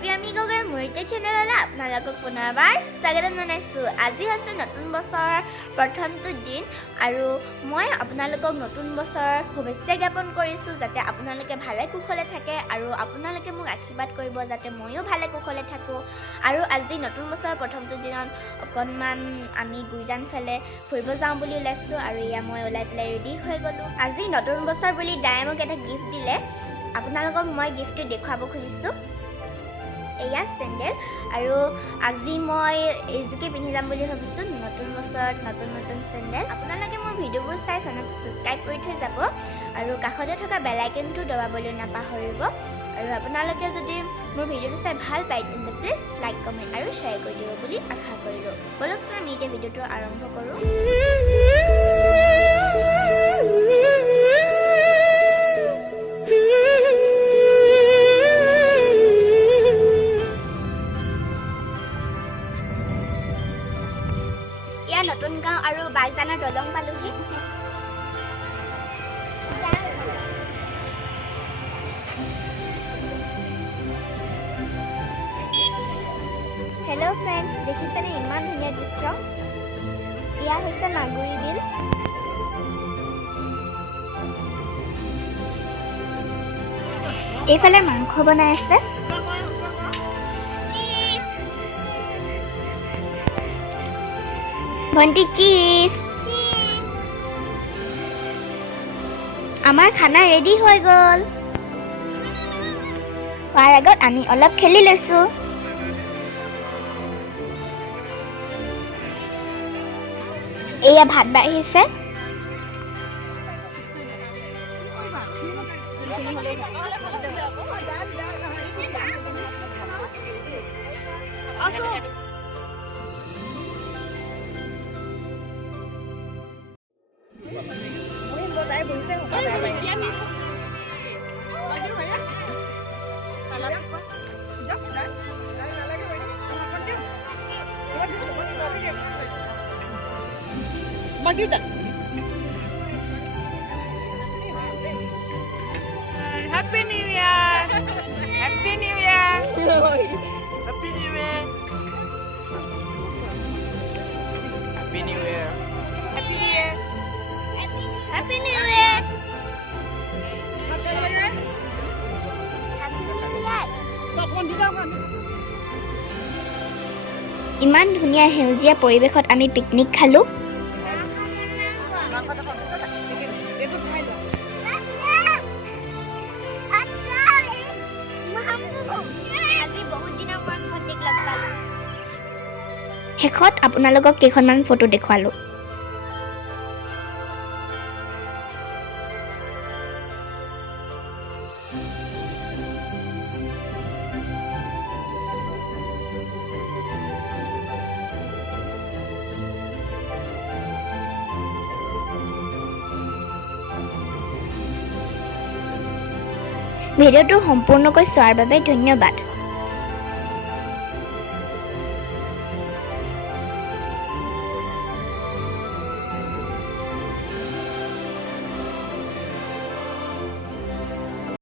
প্ৰিয়ামী গগৈ মোৰ ইউটিউব চেনেললৈ আপোনালোকক পুনৰবাৰ স্বাগতম জনাইছোঁ। আজি হৈছে নতুন বছৰৰ প্ৰথমটো দিন আৰু মই আপোনালোকক নতুন বছৰৰ শুভেচ্ছা জ্ঞাপন কৰিছোঁ যাতে আপোনালোকে ভালে কুশলে থাকে আৰু আপোনালোকে মোক আশীৰ্বাদ কৰিব যাতে ময়ো ভালে কুশলে থাকোঁ। আৰু আজি নতুন বছৰৰ প্ৰথমটো দিনত অকণমান আমি গুইজান ফালে ফুৰিব যাওঁ বুলি ওলাইছোঁ আৰু এয়া মই ওলাই পেলাই ৰেডি হৈ গ'লোঁ। আজি নতুন বছৰ বুলি দায়ে মোক এটা গিফ্ট দিলে, আপোনালোকক মই গিফ্টটো দেখুৱাব খুজিছোঁ। এয়া চেণ্ডেল আৰু আজি মই এইযোকে পিন্ধি যাম বুলি ভাবিছোঁ। নতুন বছৰত নতুন নতুন চেণ্ডেল। আপোনালোকে মোৰ ভিডিঅ'বোৰ চাই চেনেলটো ছাবস্ক্ৰাইব কৰি থৈ যাব আৰু কাষতে থকা বেল আইকনটো দবাবলৈ নাপাহৰিব। আৰু আপোনালোকে যদি মোৰ ভিডিঅ'টো চাই ভাল পায় তেন্তে প্লিজ লাইক কমেণ্ট আৰু শ্বেয়াৰ কৰি দিব বুলি আশা কৰিলোঁ। ব'লকচোন আমি এতিয়া ভিডিঅ'টো আৰম্ভ কৰোঁ। নতুন গাঁও আৰু বাগজানৰ দলং পালোহি। হেল্ল' ফ্ৰেণ্ডছ, দেখিছেনে ইমান ধুনীয়া দৃশ্য? এয়া হৈছে মাগুৰী বিল। এইফালে মাংস বনাই আছে। ভণ্টি চিজ। আমাৰ খানা ৰেডি হৈ গ'ল। খোৱাৰ আগত আমি অলপ খেলি লৈছোঁ। এয়া ভাত বাঢ়িছে। Happy New Year! Happy New Year! Happy New Year! Happy New Year! Happy New Year! Happy New Year! ইমান ধুনীয়া সেউজীয়া পৰিৱেশত আমি পিকনিক খালোঁ। শেষত আপোনালোকক কেইখনমান ফটো দেখুৱালোঁ। ভিডিঅ'টো সম্পূৰ্ণকৈ চোৱাৰ বাবে ধন্যবাদ।